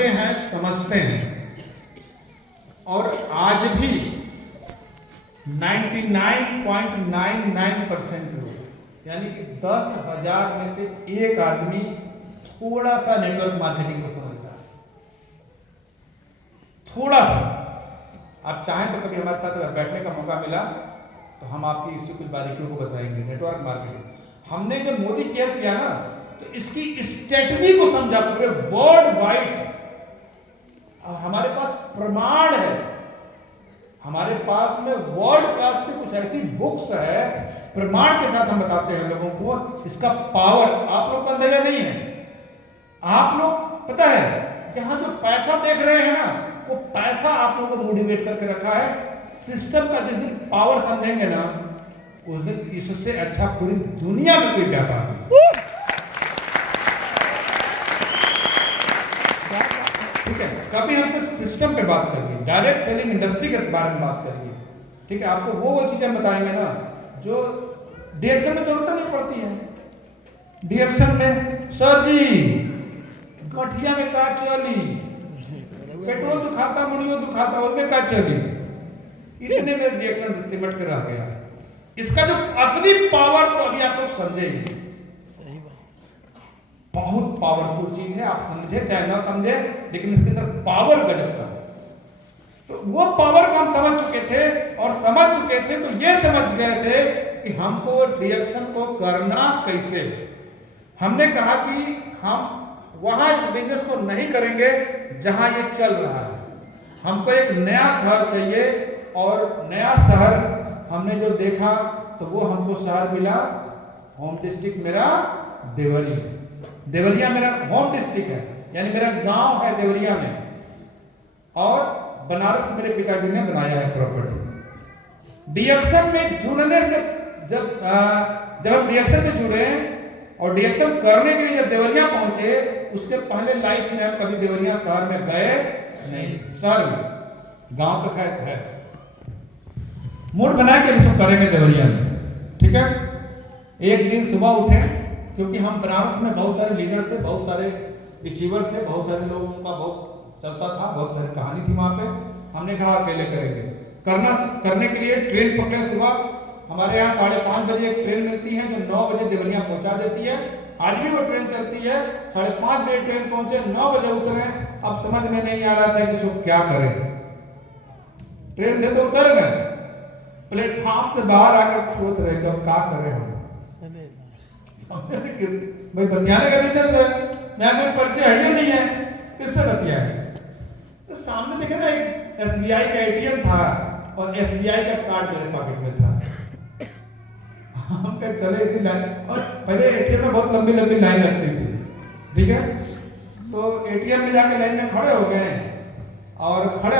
जानते हैं, समझते हैं, और आज भी 99.99% लोग, यानी कि 10,000 में से एक आदमी थोड़ा सा नेटवर्क मार्केटिंग को समझता है, थोड़ा सा। आप चाहें तो कभी हमारे साथ अगर बैठने का मौका मिला तो हम आपकी इससे कुछ बारीकियों को बताएंगे। नेटवर्क मार्केटिंग हमने जब मोदी केयर किया ना, तो इसकी स्ट्रेटजी को समझा पूरे वर्ल्ड वाइड, और हमारे पास प्रमाण है, हमारे पास में वर्ल्ड क्लास की कुछ ऐसी बुक्स है, प्रमाण के साथ हम बताते हैं लोगों को इसका पावर। आप लोग का अंदाजा नहीं है, आप लोग पता है यहां जो पैसा देख रहे हैं ना, वो पैसा आप लोगों को मोटिवेट करके रखा है। सिस्टम का जिस दिन पावर समझेंगे ना, उस दिन इससे अच्छा पूरी दुनिया में कोई व्यापार नहीं। ठीक है, कभी हमसे सिस्टम पे बात करिए, डायरेक्ट सेलिंग इंडस्ट्री के बारे में बात करिए। ठीक है, आपको वो चीजें बताएंगे ना जो डीएक्शन में जरूरत नहीं पड़ती है। डीएक्शन में सर जी गठिया में का चली, पेट्रोल दुखाता, मुड़ियो दुखाता, और में का चली, इतने में रिएक्शन सिमट के रह गया। इसका जो असली पावर तो अभी आप लोग समझेंगे, बहुत पावरफुल चीज है। आप समझे चाहे ना समझे, लेकिन इसके अंदर पावर गजब का। तो वो पावर को हम समझ चुके थे, और समझ चुके थे तो ये समझ गए थे कि हमको रिएक्शन को करना कैसे। हमने कहा कि हम वहां इस बिजनेस को नहीं करेंगे जहां ये चल रहा है, हमको एक नया शहर चाहिए। और नया शहर हमने जो देखा तो वो हमको शहर मिला, होम डिस्ट्रिक्ट मेरा देवरिया। देवरिया मेरा होम डिस्ट्रिक्ट है, यानी मेरा गांव है देवरिया में, और बनारस मेरे पिताजी ने बनाया है प्रॉपर्टी। डीएक्शन में जुड़ने से जब हम डीएक्शन में जुड़े और डीएक्शन करने के लिए जब देवरिया पहुंचे, उसके पहले लाइफ में हम कभी देवरिया शहर में गए नहीं। शहर में, गांव तो खैर है, मूड बना के इसको करेंगे देवरिया में। ठीक है, एक दिन सुबह उठे, क्योंकि हम बनारस में बहुत सारे लीडर थे, बहुत सारे अचीवर थे, बहुत सारे लोगों का बहुत चलता था, बहुत सारी कहानी थी वहां पे। हमने कहा अकेले करेंगे। करने के लिए ट्रेन पकड़े सुबह। हमारे यहाँ 5:30 बजे एक ट्रेन मिलती है जो 9 बजे देवरिया पहुंचा देती है। आज भी वो ट्रेन चलती है। 5:30 बजे ट्रेन पहुंचे, 9 बजे उतरे। अब समझ में नहीं आ रहा था कि इसको क्या करें। ट्रेन से तो उतर गए, प्लेटफॉर्म से बाहर आकर सोच रहे कि अब क्या करें हम। भाई बतियाने का बिजनेस है, यहाँ कोई परिचय है ही नहीं है, किससे बतियाए। तो सामने देखे ना एक एसबीआई का एटीएम था, और एसबीआई का कार्ड मेरे पॉकेट में था। हम क्या चले थी लाइन, और पहले एटीएम में बहुत लंबी लंबी लाइन लगती थी। ठीक है, तो एटीएम में जाके लाइन में खड़े हो गए, और खड़े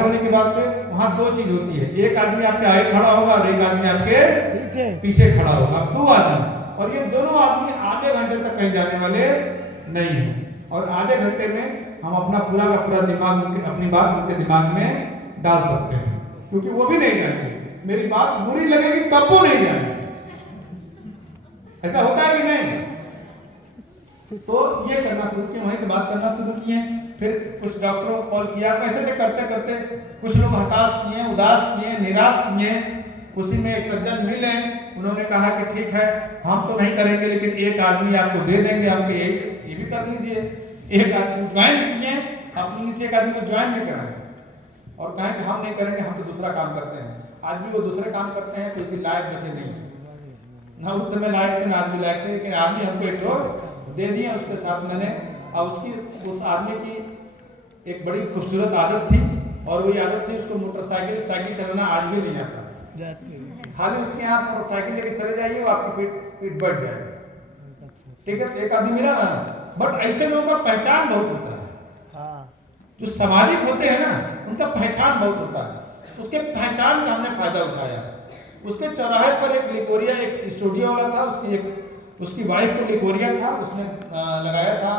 होने के बाद से वहां दो चीज होती है, एक आदमी आपके आगे खड़ा होगा और एक आदमी आपके पीछे खड़ा होगा। अब 2 आदमी, और ये दोनों आदमी आधे घंटे तक कहीं जाने वाले नहीं है। और आधे घंटे में हम अपना पूरा का पूरा दिमाग, अपनी बात उनके दिमाग में डाल सकते हैं, क्योंकि वो भी नहीं जानते। मेरी बात बुरी लगेगी तब वो नहीं जानते। ऐसा होता है कि नहीं? तो ये करना शुरू किए, वहीं से बात करना शुरू किए। फिर कुछ डॉक्टरों को कॉल किया, ऐसे से करते करते कुछ लोग हताश किए, उदास किए, निराश किए। उसी में एक सज्जन मिले, उन्होंने कहा कि ठीक है हम तो नहीं करेंगे, लेकिन एक आदमी आपको दे देंगे, आपके ये भी कर लीजिए। एक आदमी ज्वाइन किए, अपने नीचे एक आदमी को ज्वाइन भी कराए, और कहें कि हम नहीं करेंगे, हम तो दूसरा काम करते हैं। आज भी वो दूसरे काम करते हैं, तो इसी लायक बचे नहीं है ना। उस समय लायक थे ना आज भी लायक थे, लेकिन आदमी हमको एक दे दिए। उसके साथ मैंने, और उस आदमी की एक बड़ी खूबसूरत आदत थी, और वही आदत थी उसको साइकिल चलाना आज भी नहीं आता। खाली उसके यहाँ मोटरसाइकिल लेके चले जाइए, वो आपकी पीठ बढ़ जाएगी। ठीक है, एक आदमी मिला ना, बट ऐसे लोगों का पहचान बहुत होता है। जो सामाजिक होते हैं ना, उनका पहचान बहुत होता है। उसके पहचान का हमने फायदा उठाया। उसके चौराहे पर एक लिकोरिया, एक स्टूडियो वाला था, उसकी वाइफ को लिकोरिया था, उसने लगाया था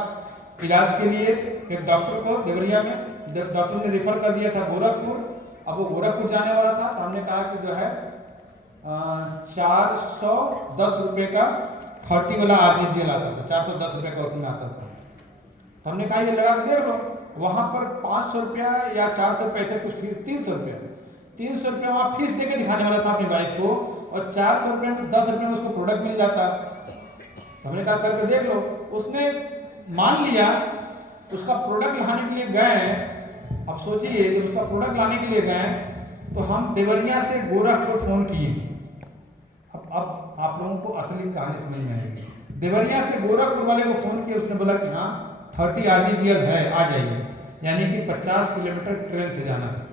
इलाज के लिए एक डॉक्टर को देवरिया में। डॉक्टर ने रेफर कर दिया था गोरखपुर। अब वो गोरखपुर जाने वाला था, तो हमने कहा कि जो है 410 रुपए का 30 वाला आरजीजीएल आता था, 410 रुपए का उसमें आता था। हमने कहा ये लगा के देख लो। वहां पर 500 रुपया या 400 पैसे कुछ फीस, 300 रुपया 300 रुपया वहाँ फीस देके दिखाने वाला था अपनी बाइक को, और 400 रुपये में 10 रुपये में उसको प्रोडक्ट मिल जाता। हमने कहा करके देख लो। उसने मान लिया, उसका प्रोडक्ट लाने के लिए गए। अब सोचिए जब उसका प्रोडक्ट लाने के लिए गए तो हम देवरिया से गोरखपुर फोन किए। अब आप लोगों को असली कहानी समझ में आएगी। देवरिया से गोरखपुर वाले को फोन किया, उसने बोला कि हाँ 30 RGGL है, आ जाइए, यानी कि 50 किलोमीटर ट्रेन से जाना है।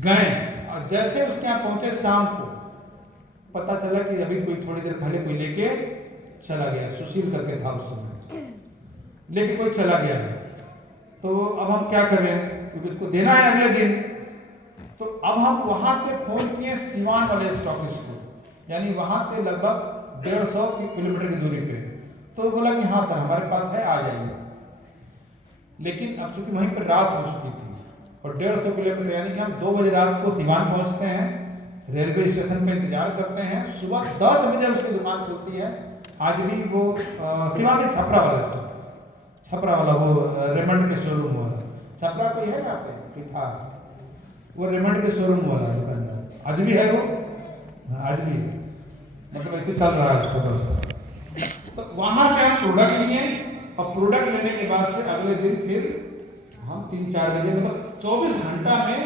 गए और जैसे उसके यहाँ पहुंचे शाम को, पता चला कि अभी कोई थोड़ी देर पहले कोई लेके चला गया, सुशील करके था उस समय, लेके कोई चला गया है। तो अब हम क्या करें, क्योंकि उसको देना है अगले दिन। तो अब हम वहां से फोन किए सिवान वाले स्टॉकिस्ट को, यानी वहां से लगभग 150 किलोमीटर की दूरी पे। तो बोला कि हाँ सर हमारे पास है, आ जाइए। लेकिन अब चूंकि वहीं पर रात हो चुकी थी और 150 किलोमीटर, यानी कि हम 2 बजे रात को सिवान पहुंचते हैं, रेलवे स्टेशन पे इंतजार करते हैं। सुबह 10 बजे उसकी दुकान खुलती है। आज भी वो सिवान के छपरा वाला स्टॉक, छपरा वाला वो रेमंड के शोरूम वाला, छपरा कोई है यहाँ पे था, वो रेमंड के शोरूम वाला दुकानदार आज भी है वो, आज भी है, मतलब ऐसे चल रहा है उसका। तो वहां से हम प्रोडक्ट लिए और प्रोडक्ट लेने के बाद से अगले दिन फिर हम 3-4 बजे, मतलब 24 घंटा में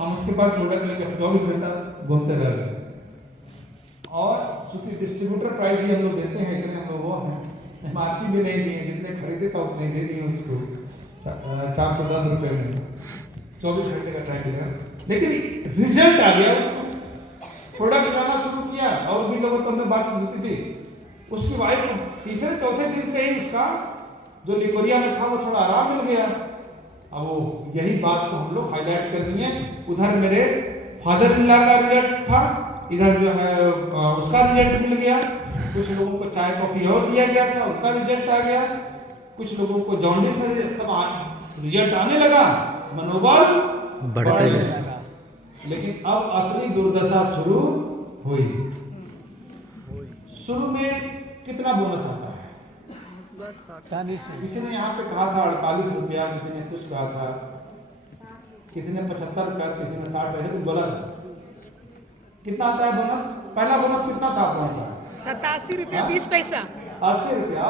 हम उसके पास प्रोडक्ट लेकर 24 घंटा घूमते रह गए। और चूंकि डिस्ट्रीब्यूटर प्राइस ही हम लोग देते हैं, इतने हम लोग वो हैं, MRP भी नहीं दिए, जितने खरीदे तो उतने दे दिए उसको 410 रुपये में 24 घंटे का टाइम लिया। लेकिन रिजल्ट आ गया, उसको प्रोडक्ट लाना शुरू किया और भी लोगों तो हमें बात होती थी। उसकी वाइफ तीसरे चौथे दिन से ही उसका जो लिकोरिया में था वो थोड़ा आराम मिल गया। अब वो यही बात को हम लोग हाईलाइट कर दिए। उधर मेरे फादर इन लॉ का रिजल्ट था, इधर जो है उसका रिजल्ट मिल गया। कुछ लोगों को चाय कॉफी और दिया गया था, उसका रिजल्ट आ गया। कुछ लोगों को जॉन्डिस में सब रिजल्ट आने लगा, मनोबल बढ़ने लगा। लेकिन अब असली दुर्दशा शुरू हुई। शुरू में कितना बोनस आता है? किसी ने यहाँ पे कहा था 48 रुपया, किसी ने कुछ कहा था, किसी ने 75 रुपया, किसी ने 60 पैसे, कुछ बोला था। कितना आता है बोनस? पहला बोनस कितना था आप लोगों का? 87 रुपया 20 पैसा। 80 रुपया,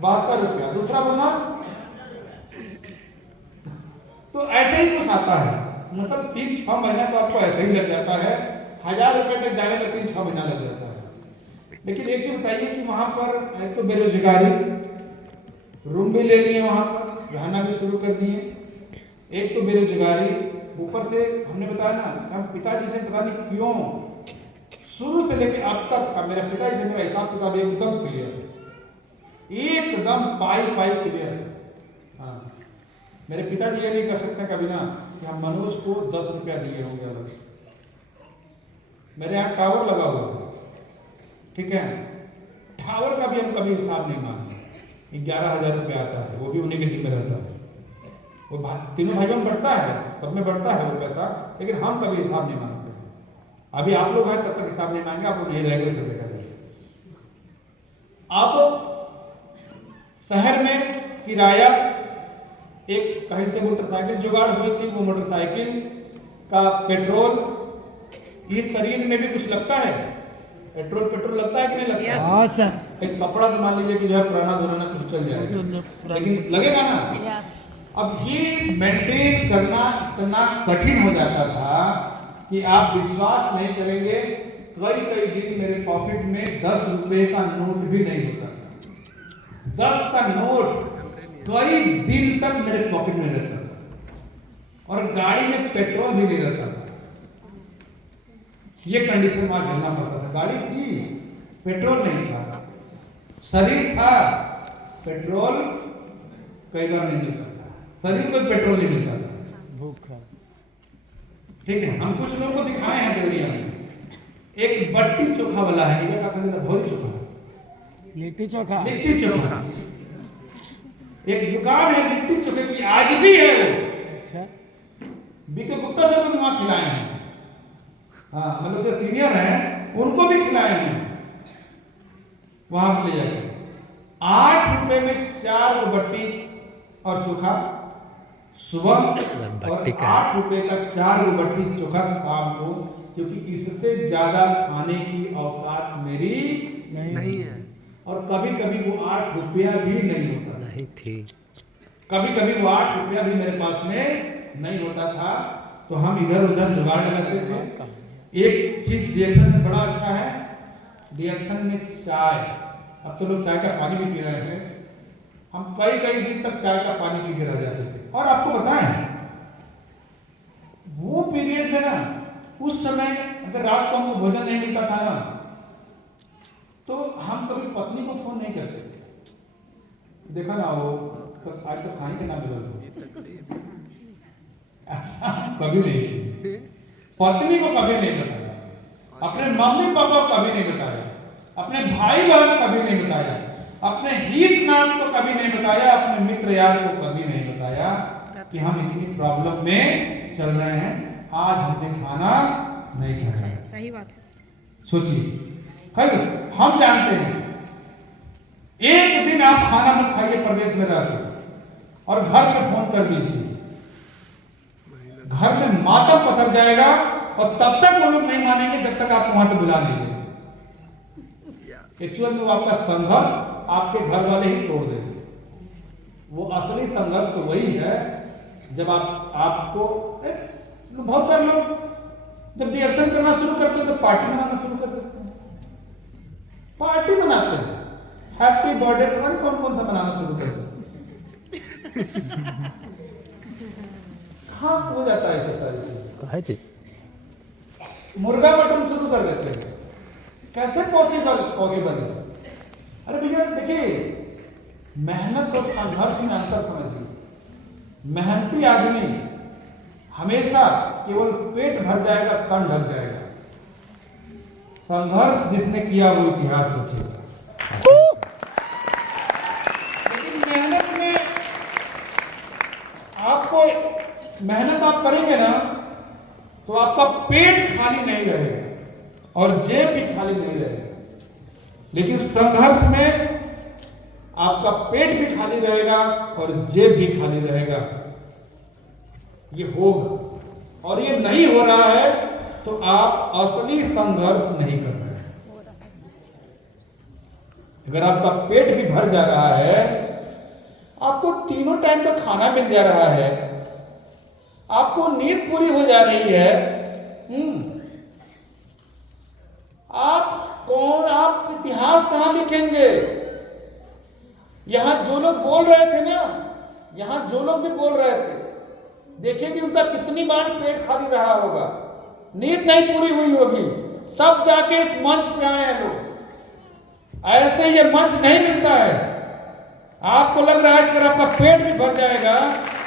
72 रुपया। दूसरा बोनस तो ऐसे ही कुछ आता है, मतलब 3-6 महीना तो आपको ऐसे ही लग जाता है। 1000 रुपए तक जाने में 3-6 महीना लग जाता है। लेकिन एक चीज बताइए कि वहां पर एक तो बेरोजगारी, रूम भी ले लिए, वहां पर रहना भी शुरू कर दिए। एक तो बेरोजगारी, ऊपर से हमने बताया ना, हम पिताजी से पता नहीं क्यों शुरू से लेके अब तक का मेरा पिताजी से मेरा हिसाब किताब एकदम क्लियर, एकदम पाई क्लियर। हाँ, मेरे पिताजी ये नहीं कर सकते कभी ना कि हम मनोज को 10 रुपया दिए होंगे अलग से। मेरे यहाँ टावर लगा हुआ है, ठीक है, टावर का भी हम कभी हिसाब नहीं मांगे। 11,000 रुपया आता है, वो भी उन्हीं के जिम्मे रहता है। वो तीनों भाइयों में बढ़ता है, सब में बढ़ता है वो पैसा, लेकिन हम कभी हिसाब नहीं मांगते हैं। अभी आप लोग हैं तब तक हिसाब नहीं मांगे, आप लोग यही रहेंगे तो देखा जाए। अब शहर में किराया, एक कहीं से मोटरसाइकिल जुगाड़ हुई थी, वो मोटरसाइकिल का पेट्रोल, इस शरीर में भी कुछ लगता है, पेट्रोल लगता है कि नहीं लगता है? हाँ सर। एक कपड़ा तो मान लीजिए कि जो है पुराना धोना कुछ चल जाएगा, लेकिन लगेगा ना। अब ये मेंटेन करना इतना कठिन हो जाता था कि आप विश्वास नहीं करेंगे, कई दिन मेरे पॉकेट में 10 रुपए का नोट भी नहीं होता था। 10 का नोट कई दिन तक मेरे पॉकेट में रहता था और गाड़ी में पेट्रोल भी नहीं रहता था। ये कंडीशन वहां झेलना पड़ता था। गाड़ी थी, पेट्रोल नहीं था, शरीर था, पेट्रोल कई बार नहीं मिलता था, शरीर को पेट्रोल नहीं मिलता था, भूखा। ठीक है। हम कुछ लोगों को दिखाए हैं देवरिया में, एक बट्टी चोखा वाला है, ये क्या कहते हैं, भोरी चोखा, लिट्टी चोखा, लिट्टी चोखा। एक दुकान है लिट्टी चोखे की, आज भी है वो। अच्छा, बीके गुप्ता सर को भी वहां खिलाए हैं, हाँ, मतलब जो सीनियर हैं उनको भी खिलाए हैं वहां पर ले जाकर। 8 रुपए में 4 बट्टी और चोखा सुबह और 8 रुपए का 4 गो बट्टी चोखा शाम को, क्योंकि इससे ज्यादा खाने की औकात मेरी नहीं है। और कभी कभी वो 8 रुपया भी नहीं होता, नहीं थी। कभी कभी वो 8 रुपया भी मेरे पास में नहीं होता था, तो हम इधर उधर जुगाड़ने लगते थे। एक चीज रिएक्शन में बड़ा अच्छा है, रिएक्शन में चाय। अब तो लोग चाय का पानी भी पी रहे हैं, हम कई कई दिन तक चाय का पानी पी के रह जाते थे। और आपको बताएं, वो पीरियड में ना, उस समय अगर रात को हमको भोजन नहीं मिलता था ना, तो हम कभी पत्नी को फोन नहीं करते थे। देखा ना, वो तो आज तो खाई के ना मिला, अच्छा कभी नहीं, पत्नी को कभी नहीं बताया, अपने मम्मी पापा को कभी नहीं बताया, अपने भाई बहन को कभी नहीं बताया, अपने हित नाम को कभी नहीं बताया, अपने मित्र यार को कभी नहीं बताया कि हम इतनी प्रॉब्लम में चल रहे हैं, आज हमने खाना नहीं खाया। सही बात है। सोचिए, हम जानते हैं एक दिन आप खाना मत खाइए प्रदेश में रहकर, और घर पे फोन कर दीजिए, घर में मातम पसर जाएगा, और तब तक वो लोग नहीं मानेंगे जब तक आप वहां से बुला नहीं लेंगे। एक्चुअल में वो आपका संघर्ष आपके घर वाले ही तोड़ देंगे। वो असली संघर्ष तो वही है जब आपको बहुत सारे लोग जब रिएक्शन करना शुरू करते हैं तो पार्टी मनाना शुरू कर देते हैं, पार्टी मनाते हैं, हैप्पी बर्थडे पता नहीं कौन कौन सा मनाना शुरू करते हैं। हाँ, हो जाता है सब सारी चीजें, मुर्गा मटन शुरू कर देते हैं। कैसे पॉसिबल है? अरे भैया देखिए, मेहनत और संघर्ष में अंतर समझिए। मेहनती आदमी हमेशा केवल पेट भर जाएगा, तन ढक जाएगा। संघर्ष जिसने किया वो इतिहास रचेगा। लेकिन मेहनत में आपको, मेहनत आप करेंगे ना, तो आपका पेट खाली नहीं रहेगा और जेब भी खाली नहीं रहेगा। लेकिन संघर्ष में आपका पेट भी खाली रहेगा और जेब भी खाली रहेगा। ये होगा, और ये नहीं हो रहा है तो आप असली संघर्ष नहीं कर रहे हैं। अगर आपका पेट भी भर जा रहा है, आपको तीनों टाइम का खाना मिल जा रहा है, आपको नींद पूरी हो जा रही है, आप इतिहास कहां लिखेंगे? यहां जो लोग बोल रहे थे ना, यहां जो लोग भी बोल रहे थे, देखिए कि उनका कितनी बार पेट खाली रहा होगा, नींद नहीं पूरी हुई होगी, तब जाके इस मंच पे आए हैं लोग। ऐसे ये मंच नहीं मिलता है। आपको लग रहा है कि अगर आपका पेट भी भर जाएगा,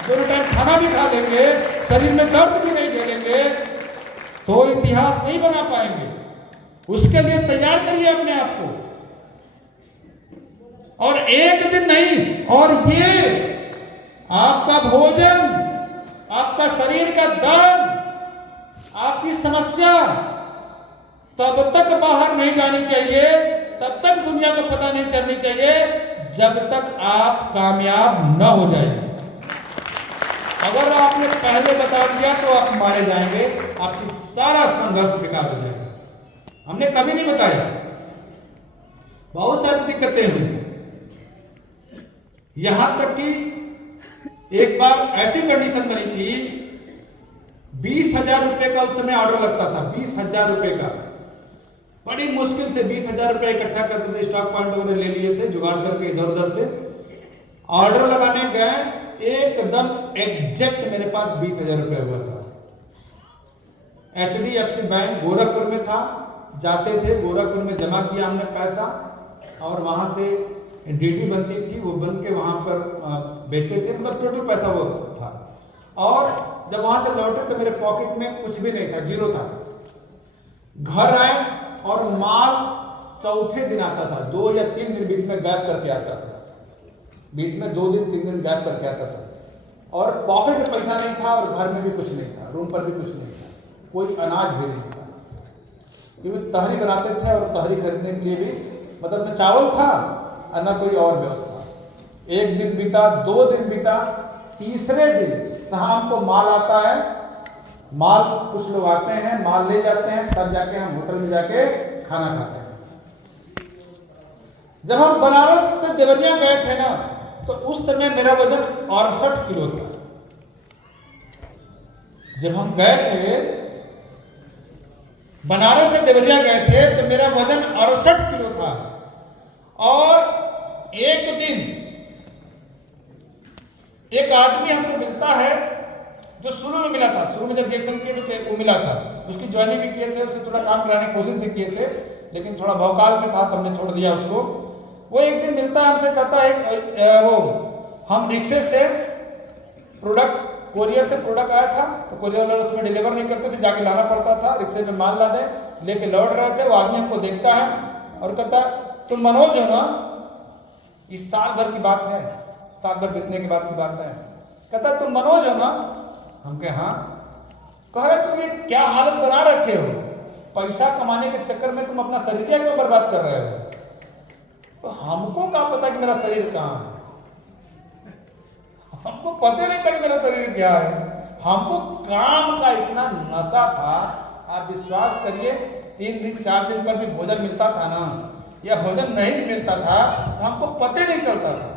दोनों टाइम खाना भी खा लेंगे, शरीर में दर्द भी नहीं झेलेंगे, तो इतिहास नहीं बना पाएंगे। उसके लिए तैयार करिए अपने आप को, और एक दिन नहीं, और ये आपका भोजन, आपका शरीर का दर्द, आपकी समस्या तब तक बाहर नहीं जानी चाहिए, तब तक दुनिया को पता नहीं चलनी चाहिए, जब तक आप कामयाब न हो जाएंगे। अगर आपने पहले बता दिया तो आप मारे जाएंगे, आपकी सारा संघर्ष बेकार हो जाएगा। हमने कभी नहीं बताया, बहुत सारी दिक्कतें हुई, यहां तक कि एक बार ऐसी कंडीशन बनी थी, 20,000 रुपए का उस समय ऑर्डर लगता था, 20,000 रुपए का। बड़ी मुश्किल से 20,000 रुपए इकट्ठा करते थे, स्टॉक पॉइंट वगैरह ले लिए थे, जुगाड़ करके इधर उधर से ऑर्डर लगाने गए, एकदम एग्जैक्ट मेरे पास 20,000 रुपए हुआ था। HDFC बैंक गोरखपुर में था, जाते थे गोरखपुर में, जमा किया हमने पैसा, और वहां से DD बनती थी, वो बन के वहां पर बेचते थे, मतलब टोटल पैसा वो था। और जब वहां से लौटे तो मेरे पॉकेट में कुछ भी नहीं था, जीरो था। घर आए और माल चौथे दिन आता था, 2 या 3 दिन बीच में गैप करके आता था, बीच में 2 दिन 3 दिन गैप करके आता था। और पॉकेट में पैसा नहीं था, और घर में भी कुछ नहीं था, रूम पर भी कुछ नहीं था, कोई अनाज भी नहीं था, क्योंकि तहरी बनाते थे और तहरी खरीदने के लिए भी, मतलब न चावल था और न कोई और व्यवस्था। एक दिन बीता, 2 दिन बीता, तीसरे दिन शाम को माल आता है। माल कुछ लोग आते हैं, माल ले जाते हैं, तब जाके हम होटल में जाके खाना खाते हैं। जब हम बनारस से देवरिया गए थे ना, तो उस समय मेरा वजन 68 किलो था। जब हम गए थे, बनारस से देवरिया गए थे, तो मेरा वजन 68 किलो था। और एक दिन एक आदमी हमसे मिलता है जो शुरू में मिला था, शुरू में जब रिएक्शन किए थे वो मिला था, उसकी ज्वाइनिंग भी किए थे, उससे थोड़ा काम कराने की कोशिश भी किए थे, लेकिन थोड़ा भौकाल में था तो हमने छोड़ दिया उसको। वो एक दिन मिलता है, हमसे कहता है वो हम रिक्शे से प्रोडक्ट, कोरियर से प्रोडक्ट आया था, तो कोरियर वाले उसमें डिलीवर नहीं करते थे, जाके लाना पड़ता था, रिक्शे में माल ला दे, लेके लौट रहे थे। वो आदमी हमको देखता है और कहता है तुम मनोज हो ना? इस साल भर की बात है, साल भर बीतने के बाद की बात है। कहता तुम मनोज हो ना? हम कहे हाँ। कह रहे तुम ये क्या हालत बना रखे हो, पैसा कमाने के चक्कर में तुम अपना शरीर क्यों बर्बाद कर रहे हो? तो हमको क्या पता कि मेरा शरीर कहाँ है, हमको पता नहीं था कि मेरा शरीर क्या है। हमको काम का इतना नशा था, आप विश्वास करिए 3 दिन 4 दिन पर भी भोजन मिलता था ना, या भोजन नहीं भी मिलता था, तो हमको पता नहीं चलता था।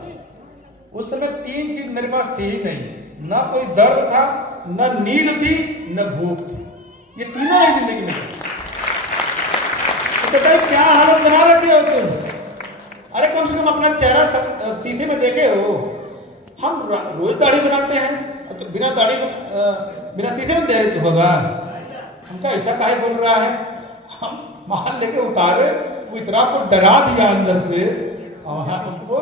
उस समय 3 चीज मेरे पास थी ही नहीं, ना कोई दर्द था, न नींद थी, न भूख थी, ये तीनों ही जिंदगी में। तो कहता है क्या हालत बना रखे हो तुम? अरे कम से कम अपना चेहरा शीशे में देखे हो। हम रोज दाढ़ी बनाते हैं, तो बिना दाढ़ी बिना शीशे में देखे तो भगवान हमका ऐसा काहे बोल रहा है? हम माल लेके उतारे, वो इतना को डरा दिया अंदर से, और उसको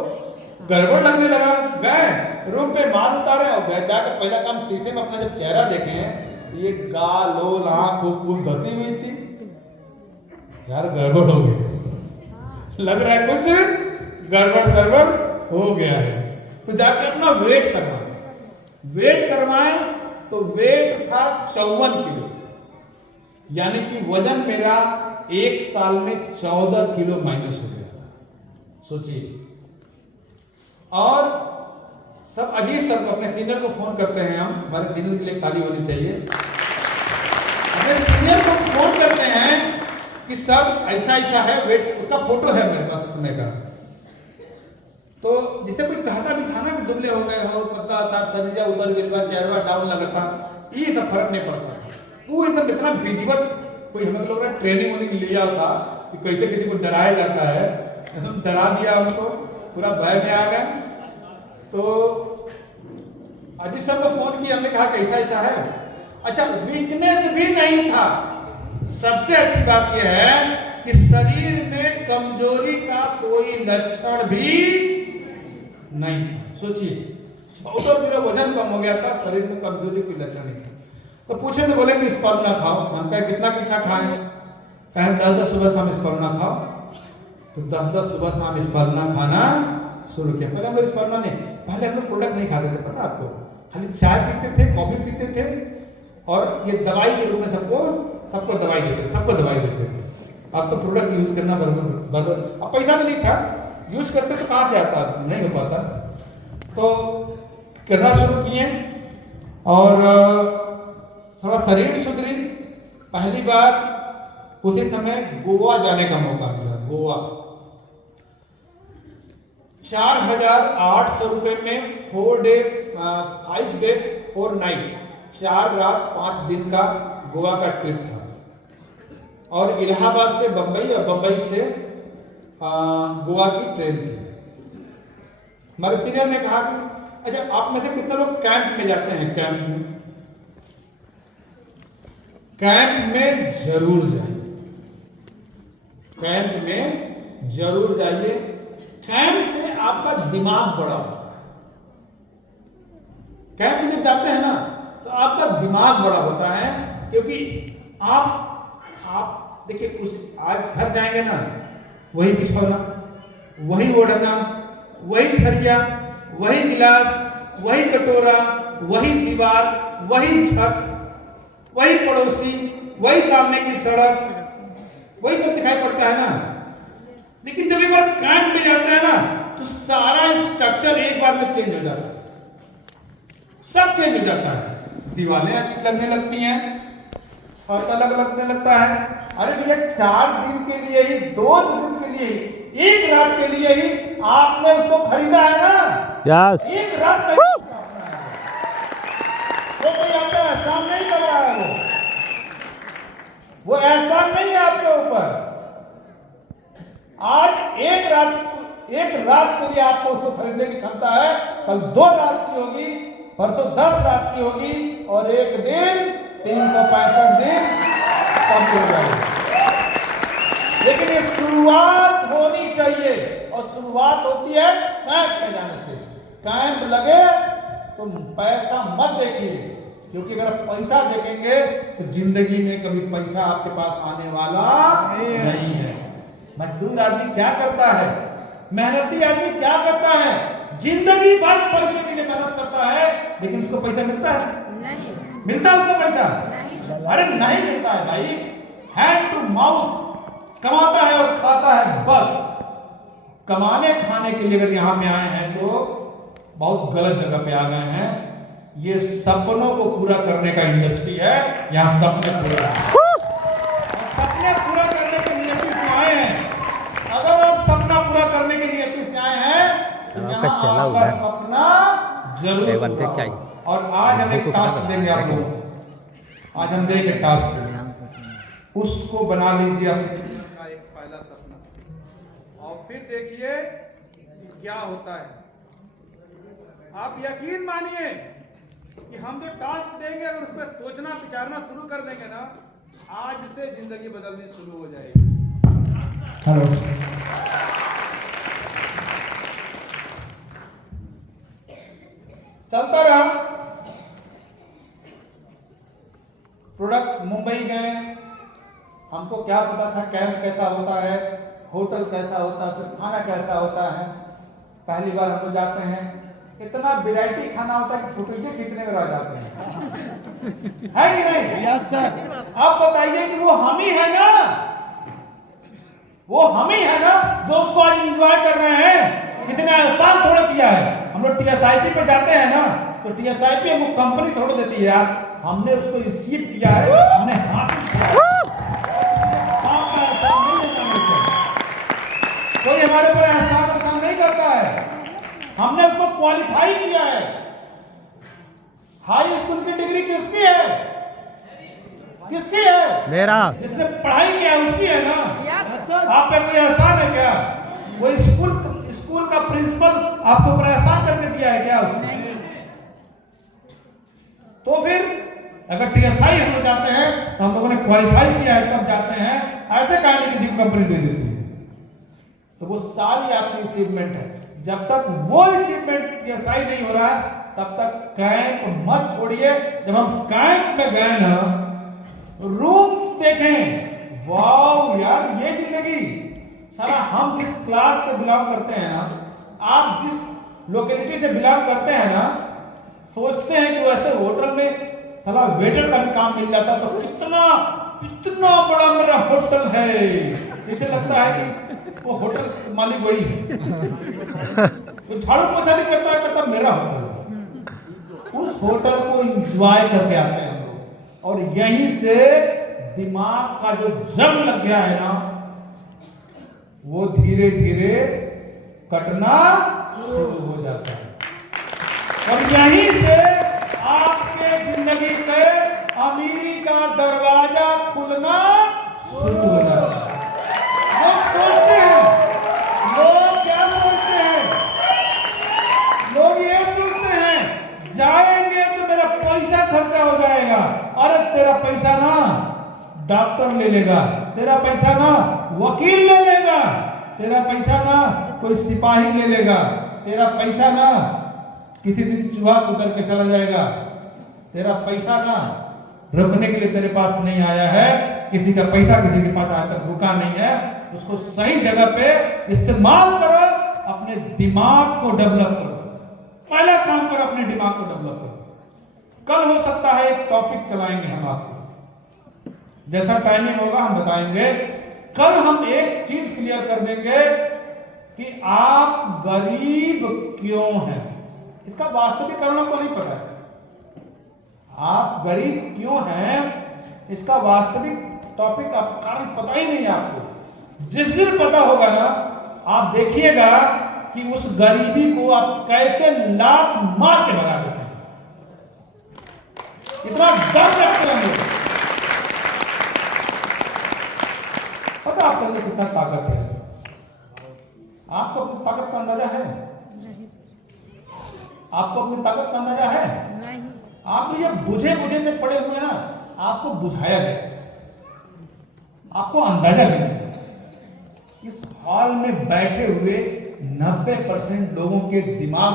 गड़बड़ लगने लगा। गए रूम पे माल उतारे और गए जाकर पहला काम शीशे में अपना जब चेहरा देखे, ये गाल लोल आंख खूब धसी हुई थी, यार गड़बड़ हो गई, लग रहा है कुछ गड़बड़ सरबड़ हो गया है। तो जाके अपना वेट करवाए, तो वेट था 54 किलो, यानी कि वजन मेरा 1 साल में 14 किलो माइनस हो गया था, सोचिए। और तब अजीत सर को, अपने सीनियर को फोन करते हैं हम, हमारे सीनियर के लिए ताली होनी चाहिए। अपने सीनियर को फोन करते हैं कि सर ऐसा ऐसा है, वेट, उसका फोटो है मेरे पास समय का। तो जिसे कोई कहता भी था ना कि दुबले हो गए हो, पतला था, शरीर उतर गया, चेहरा डाउन लगा था, ये सब फर्क नहीं पड़ता था। वो एकदम इतना विधिवत, कोई हमें लोग ट्रेनिंग होने लिया था कि कैसे किसी को डराया जाता है, एकदम डरा दिया हमको, पूरा भय में आ गए। तो अजीत सर को फोन किया, हमने कहा कैसा ऐसा है। अच्छा, वीकनेस भी नहीं था, सबसे अच्छी बात यह है कि शरीर में कमजोरी का कोई लक्षण भी नहीं था। सोचिए 14 किलो वजन कम हो गया था, शरीर में कमजोरी कोई लक्षण नहीं था। तो पूछे तो बोले कि स्पलना खाओ। हम कहे कितना कितना खाएं? कहें 10-10 सुबह शाम स्पलना खाओ। तो 10-10 सुबह शाम स्पलना खाना शुरू किया। पहले हम लोग स्पलना नहीं, पहले हम लोग प्रोडक्ट नहीं खाते थे, पता आपको, खाली चाय पीते थे, कॉफी पीते थे, और ये दवाई के रूप में सबको दवाई देते थे। अब तो प्रोडक्ट यूज करना बराबर, अब पैसा भी नहीं था, यूज करते तो कहाँ से आता, नहीं हो पाता। तो करना शुरू किए और थोड़ा शरीर सुधरी। पहली बार उसी समय गोवा जाने का मौका मिला। गोवा 4,800 रुपए में 5 डे 4 नाइट, 4 रात 5 दिन का गोवा का ट्रिप था। और इलाहाबाद से बंबई और बंबई से गोवा की ट्रेन थी। हमारे सीनियर ने कहा कि अच्छा आप में से कितने लोग कैंप में जाते हैं? कैंप में जरूर जाइए, कैंप में जरूर जाइए। कैंप से आपका दिमाग बड़ा होता है। कैंप में जब जाते हैं ना तो आपका दिमाग बड़ा होता है, क्योंकि आप देखिए, उस आज घर जाएंगे ना, वही बिछौना, वही ओढ़ना, वही थरिया, वही गिलास, वही कटोरा, वही दीवार, वही छत, वही पड़ोसी, वही सामने की सड़क, वही सब दिखाई पड़ता है ना। लेकिन जब एक बार कैंप में जाता है ना, तो तो सारा स्ट्रक्चर एक बार में चेंज हो जाता है, सब चेंज हो जाता है। दीवारें अच्छी लगने लगती हैं, छत अलग लगने लगता है। अरे भैया 4 दिन के लिए ही, 2 दिन के लिए ही, 1 रात के लिए ही आपने उसको खरीदा है ना। यस 1 रात का ही वो कोई आपका एहसान नहीं कर रहा है, वो एहसान नहीं है आपके ऊपर। आज 1 रात के लिए आपको उसको खरीदने की क्षमता है, कल 2 रात की होगी, परसों 10 रात की होगी, और एक दिन 365 दिन कब हो जाएगी। लेकिन ये शुरुआत होनी चाहिए, और शुरुआत होती है कैंप में जाने से। कैंप लगे तो पैसा मत देखिए, क्योंकि अगर आप पैसा देखेंगे तो जिंदगी में कभी पैसा आपके पास आने वाला नहीं है। मजदूर आदमी क्या करता है, मेहनती आदमी क्या करता है, जिंदगी भर पैसे के लिए मेहनत करता है, लेकिन उसको पैसा मिलता है? नहीं, मिलता है उसको पैसा? नहीं। अरे नहीं मिलता है भाई। हैंड टू माउथ कमाता है और खाता है बस। कमाने खाने के लिए अगर यहाँ पे आए हैं तो बहुत गलत जगह पे आ गए हैं। ये सपनों को पूरा करने का इंडस्ट्री है, यहाँ सपने पूरा सपने पूरा करने की नियति से आए हैं। अगर आप सपना पूरा करने की नियति से आए हैं तो यहाँ आपका सपना जरूर पूरा होगा। और आज हम एक टास्क देंगे आप लोगों को। आज हम देंगे टास्क, उसको बना लीजिए अपने जीवन का एक पहला सपना, और फिर देखिए क्या होता है। आप यकीन मानिए कि हम जो टास्क देंगे, अगर उस पर सोचना विचारना शुरू कर देंगे ना, आज से जिंदगी बदलनी शुरू हो जाएगी। हेलो, चलता रहा प्रोडक्ट। मुंबई गए, हमको क्या पता था कैंप कैसा होता है, होटल कैसा होता है, फिर खाना कैसा होता है। पहली बार हम लोग जाते हैं, इतना वैरायटी खाना होता है कि फोटो खींचने में रह जाते हैं, है कि नहीं? Yes sir. आप बताइए कि वो हम ही है ना, वो हम ही है ना जो उसको आज एंजॉय कर रहे हैं। किसी ने एहसान थोड़ा किया है। हम लोग टीएसआईपी पे जाते हैं ना, तो टीएसआईपी हमको कंपनी थोड़ा देती है यार, हमने उसको रिसीव किया है, हमने हासिल किया है। आपका एहसान नहीं होता मुझसे, कोई हमारे पर एहसान नहीं करता है। हमने उसको क्वालिफाई किया है। हाई स्कूल की डिग्री किसकी है? किसकी है? मेरा। जिसने पढ़ाई किया उसकी है ना। यस आप पे कोई एहसान है क्या? कोई स्कूल का प्रिंसिपल आपको पर एहसान करके दिया है क्या उसने? तो फिर अगर टीएसआई हम लोग जाते हैं तो हम लोगों ने क्वालिफाई किया है तब जाते हैं, ऐसे कहानी किसी कंपनी दे देती है। तो वो सारी आपकी अचीवमेंट है। जब तक वो अचीवमेंट टीएसआई नहीं हो रहा है तब तक कैंप मत छोड़िए। जब हम कैंप में गए ना, रूम्स देखें, वाओ यार ये जिंदगी। सारा हम जिस क्लास से बिलोंग करते हैं ना, आप जिस लोकेलिटी से बिलोंग करते हैं ना, सोचते हैं कि वैसे होटल में साला वेटर का भी काम मिल जाता तो कितना बड़ा मेरा होटल है। इसे लगता है कि वो होटल मालिक वही है, वो झाड़ू पोछा नहीं करता है, कहता मेरा होटल है। उस होटल को एंजॉय करके आते हैं हम लोग, और यहीं से दिमाग का जो जंग लग गया है ना, वो धीरे धीरे कटना शुरू हो जाता है। और यहीं से आपके जिंदगी के अमीरी का दरवाजा खुलना शुरू हो जाता है। लोग सोचते हैं, लोग क्या सोचते हैं? लोग ये सोचते हैं जाएंगे तो मेरा पैसा खर्चा हो जाएगा। अरे तेरा पैसा ना डॉक्टर ले लेगा, तेरा पैसा ना वकील ले लेगा, तेरा पैसा ना कोई सिपाही ले लेगा, तेरा पैसा ना किसी दिन चूहा कुतर के चला जाएगा, तेरा पैसा ना रुकने के लिए तेरे पास नहीं आया है। किसी का पैसा किसी के पास आज तक रुका नहीं है। उसको सही जगह पे इस्तेमाल करो, अपने दिमाग को डेवलप करो। पहला काम करो, अपने दिमाग को डेवलप करो। कल हो सकता है एक टॉपिक चलाएंगे हम आपको, जैसा टाइमिंग होगा हम बताएंगे। कल हम एक चीज क्लियर कर देंगे कि आप गरीब क्यों हैं, इसका वास्तविक कारणों को नहीं पता है। आप गरीब क्यों हैं इसका वास्तविक टॉपिक आप कारण पता ही नहीं है आपको। जिस दिन पता होगा ना, आप देखिएगा कि उस गरीबी को आप कैसे लात मार के भगा देते हैं। इतना दम रखते हैं लोग। पता आपके अंदर कितना ताकत है? आपको अपनी ताकत का अंदाजा है? नहीं सर, आपको अपनी ताकत का अंदाजा है? नहीं। आप तो ये बुझे बुझे से पड़े हुए ना, आपको बुझाया गया, आपको अंदाजा भी नहीं। इस हॉल में बैठे हुए 90% लोगों के दिमाग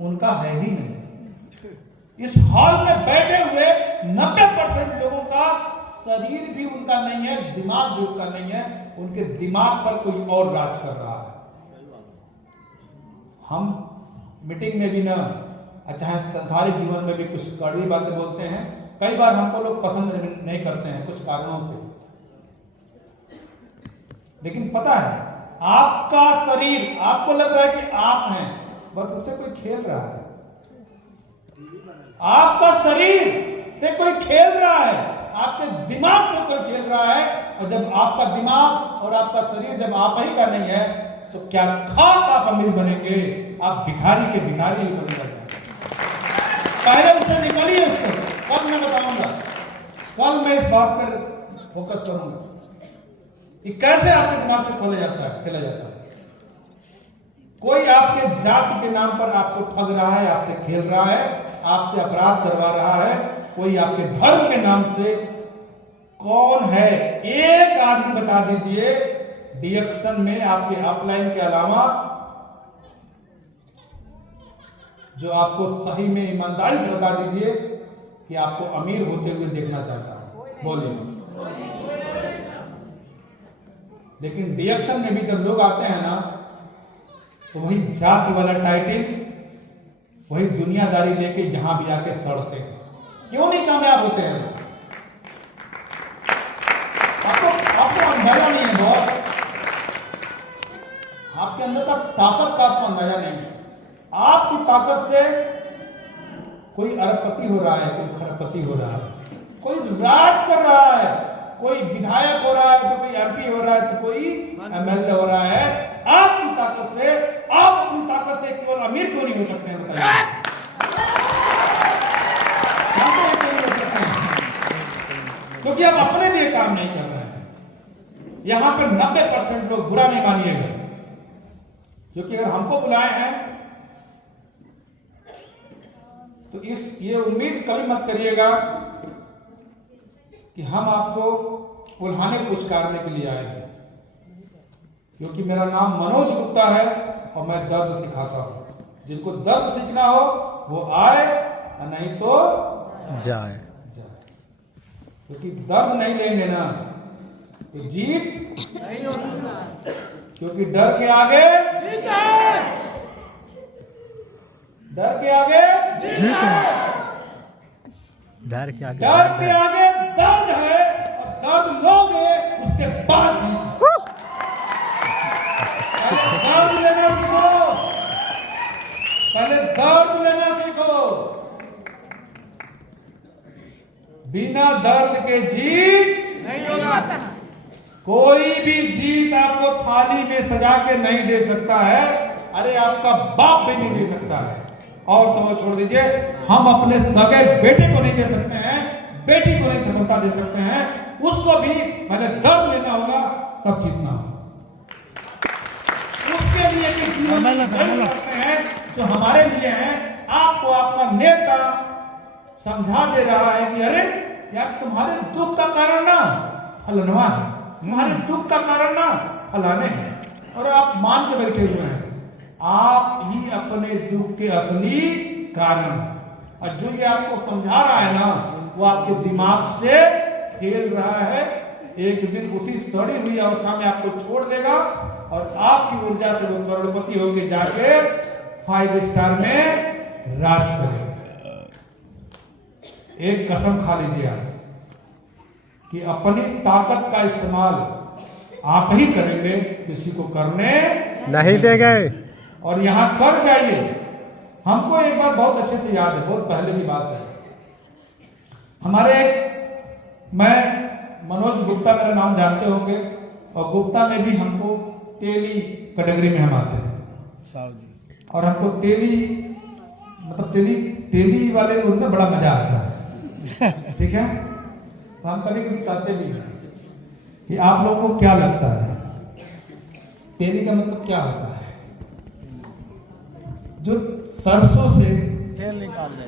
उनका है ही नहीं। इस हॉल में बैठे हुए 90% लोगों का शरीर भी उनका नहीं है, दिमाग भी उनका नहीं है। उनके दिमाग पर कोई और राज कर रहा है। हम मीटिंग में भी ना, चाहे संसारिक जीवन में भी कुछ कड़वी बातें बोलते हैं। कई बार हमको लोग पसंद नहीं करते हैं कुछ कारणों से, लेकिन पता है आपका शरीर, आपको लग रहा है कि आप हैं, बट उससे कोई खेल रहा है। आपका शरीर से कोई खेल रहा है, आपके दिमाग से कोई खेल रहा है। और जब आपका दिमाग और आपका शरीर जब आप ही का नहीं है, तो क्या खाक आप अमीर बनेंगे, आप भिखारी के भिखारी ही बनेंगे। पहले उससे निकलिए, उसको कल मैं बताऊंगा, कल मैं इस बात पर फोकस करूंगा कि कैसे आपके दिमाग से खेला जाता है। कोई आपके जाति के नाम पर आपको ठग रहा है, आपसे खेल रहा है, आपसे अपराध करवा रहा है। कोई आपके धर्म के नाम से, कौन है एक आदमी बता दीजिए डिएक्शन में आपके अपलाइन के अलावा जो आपको सही में ईमानदारी से बता दीजिए कि आपको अमीर होते हुए देखना चाहता है, बोलिए। लेकिन डिएक्शन में भी जब लोग आते हैं ना, तो वही जाति वाला टाइटल, वही दुनियादारी लेके यहां भी आके सड़ते हैं। क्यों नहीं कामयाब होते हैं? आपको अंदाजा नहीं है बॉस, आपके अंदर का ताकत का आपको अंदाजा नहीं है। आपकी ताकत से कोई अरबपति हो रहा है, कोई खरबपति हो रहा है, कोई राज कर रहा है, कोई विधायक हो रहा है, तो कोई एमपी हो रहा है, तो कोई एमएलए हो रहा है। आपकी ताकत से, आप अपनी ताकत से केवल अमीर क्यों नहीं हो सकते हैं? बताइए, क्योंकि आप अपने लिए काम नहीं कर रहे हैं। यहां पर 90% लोग, बुरा नहीं मानिएगा, क्योंकि अगर हमको बुलाए हैं तो ये उम्मीद कभी मत करिएगा कि हम आपको उल्हाने पुचकारने के लिए आए हैं, क्योंकि मेरा नाम मनोज गुप्ता है और मैं दर्द सिखाता हूं। जिनको दर्द सीखना हो वो आए, नहीं तो जाए। क्योंकि दर्द नहीं लेंगे ना तो जीत नहीं होगा, क्योंकि डर के आगे जीत है, डर के आगे जीत है, डर के आगे दर्द है, और दर्द लोगे उसके बाद जीत। दर्द लेना सीखो, पहले दर्द लेना सीखो। बिना दर्द के जीत नहीं होगा। कोई भी जीत आपको थाली में सजा के नहीं दे सकता है। अरे आपका बाप भी नहीं दे सकता है। और तो छोड़ दीजिए, हम अपने सगे बेटे को नहीं दे सकते हैं, बेटी को नहीं सफलता दे सकते हैं। उसको भी पहले दर्द लेना होगा, तब जीतना होगा। उसके लिए भी जीवन सकते हैं जो हमारे लिए हैं। आपको आपका नेता समझा दे रहा है कि अरे यार, तुम्हारे दुख का कारण ना फलनवा है, तुम्हारे दुख का कारण ना फलाने हैं, और आप मान के बैठे हुए हैं। आप ही अपने दुख के असली कारण। और जो ये आपको समझा रहा है ना, वो आपके दिमाग से खेल रहा है। एक दिन उसी सड़ी हुई अवस्था में आपको छोड़ देगा और आपकी ऊर्जा से वो करोड़पति होके जाके 5 स्टार में राज करेगा। एक कसम खा लीजिए आज कि अपनी ताकत का इस्तेमाल आप ही करेंगे, किसी को करने नहीं देंगे। और यहाँ कर जाइए। हमको एक बात बहुत अच्छे से याद है, बहुत पहले की बात है। हमारे मैं मनोज गुप्ता मेरा नाम जानते होंगे, और गुप्ता में भी हमको तेली कैटेगरी में हम आते हैं साहु जी। और हमको तेली मतलब तेली वाले उनमें बड़ा मजा आता है। ठीक है, तो हम कभी कभी कहते भी हैं कि आप लोगों को क्या लगता है तेली का मतलब क्या होता है? जो सरसों से तेल निकाल दे,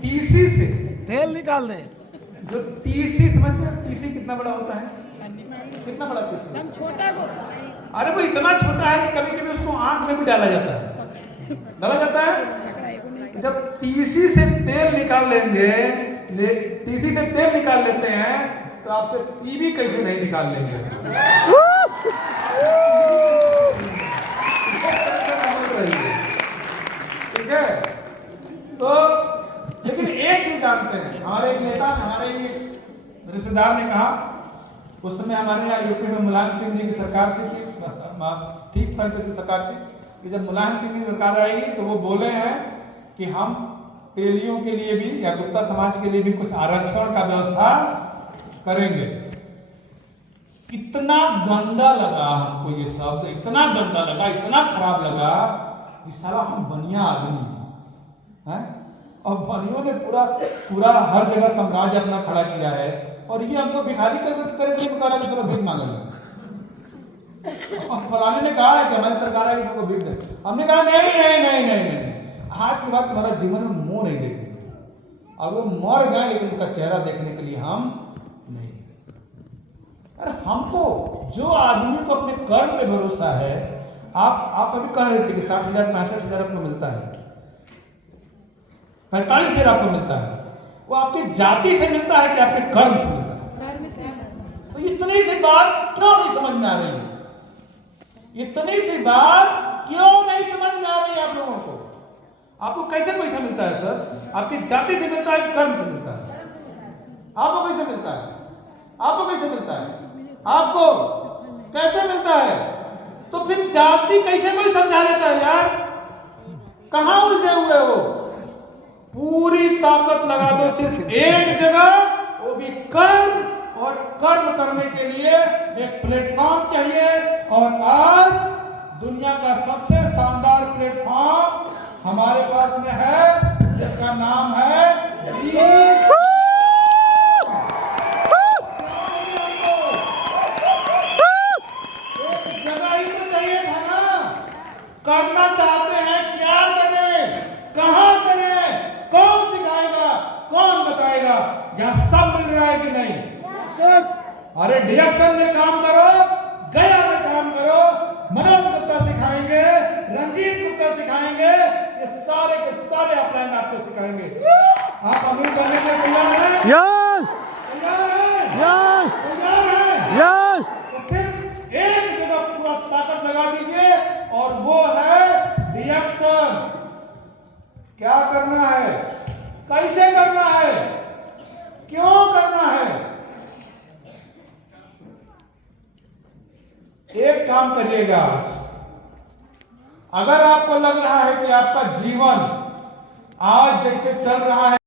तीसी से तेल निकाल दे। जो तीसी, समझते हैं तीसी कितना बड़ा होता है? कितना बड़ा तीसी? हम छोटा को अरे वो इतना छोटा है कि कभी कभी उसको आंख में भी डाला जाता है। डाला जाता है। जब तीसी से तेल निकाल तीसी से तेल निकाल लेते हैं तो आपसे टीवी कैसे नहीं निकाल लेंगे? ठीक है, तो लेकिन एक चीज जानते हैं, हमारे एक नेता ने, हमारे एक रिश्तेदार ने कहा, उस समय हमारे यहाँ यूपी में मुलायम सिंह जी की सरकार थी की सरकार थी, कि जब मुलायम सिंह की सरकार आएगी तो वो बोले हैं कि हम तेलियों के लिए भी या गुप्ता समाज के लिए भी कुछ आरक्षण का व्यवस्था करेंगे। इतना गंदा लगा हमको ये शब्द, इतना गंदा लगा, इतना खराब लगा कि साला हम बनिया आदमी हैं, और बनियों ने पूरा हर जगह साम्राज्य अपना खड़ा किया है, और ये हमको भिखारी करके चलो भीख मांग लो। फलाने ने कहा है कि हमारी सरकार है कि तुमको भीख दे, हमने कहा नहीं नहीं नहीं नहीं नहीं, आज के बाद तुम्हारा जीवन में मुंह नहीं देखेंगे। और वो मर गए लेकिन उनका चेहरा देखने के लिए हम नहीं। अरे हमको जो आदमी को अपने कर्म पे भरोसा है, आप अभी कह रहे थे कि 60,000 65,000 आपको मिलता है, 45,000 आपको मिलता है, वो आपकी जाति से मिलता है कि आपके कर्म से मिलता है? तो इतनी सी बात क्यों नहीं समझ में आ रही है? इतनी सी बात क्यों नहीं समझ में आ रही है आप लोगों को? आपको कैसे पैसा मिलता है सर? आपकी जाति से मिलता है कि कर्म से मिलता है? आपको कैसे मिलता है? आपको कैसे मिलता है? आपको कैसे मिलता है? तो फिर जाति कैसे कोई समझा लेता है यार? कहां उलझे हुए हो? पूरी ताकत लगा दो सिर्फ एक जगह, वो भी कर्म, और कर्म करने के लिए एक प्लेटफॉर्म चाहिए। और आज दुनिया का सबसे शानदार प्लेटफॉर्म हमारे पास में है, जिसका नाम है एक जगह ही तो चाहिए था ना। करना चाहते हैं, क्या करें, कहां करें, कौन सिखाएगा, कौन बताएगा? यहां सब मिल रहा है कि नहीं? अरे डिरेक्शन में काम करो, गया में काम करो, मनोज गुप्ता सिखाएंगे, रंजीत गुप्ता सिखाएंगे, ये सारे के सारे अपलाइन आपको सिखाएंगे। आप अमूल बनने के तैयार हैं? यस तैयार हैं? यस तैयार हैं? यस। तो फिर एक जगह पूरा ताकत लगा दीजिए, और वो है रिएक्शन। क्या करना है, कैसे करना है, क्यों करना है? एक काम करिएगा आज, अगर आपको लग रहा है कि आपका जीवन आज जैसे चल रहा है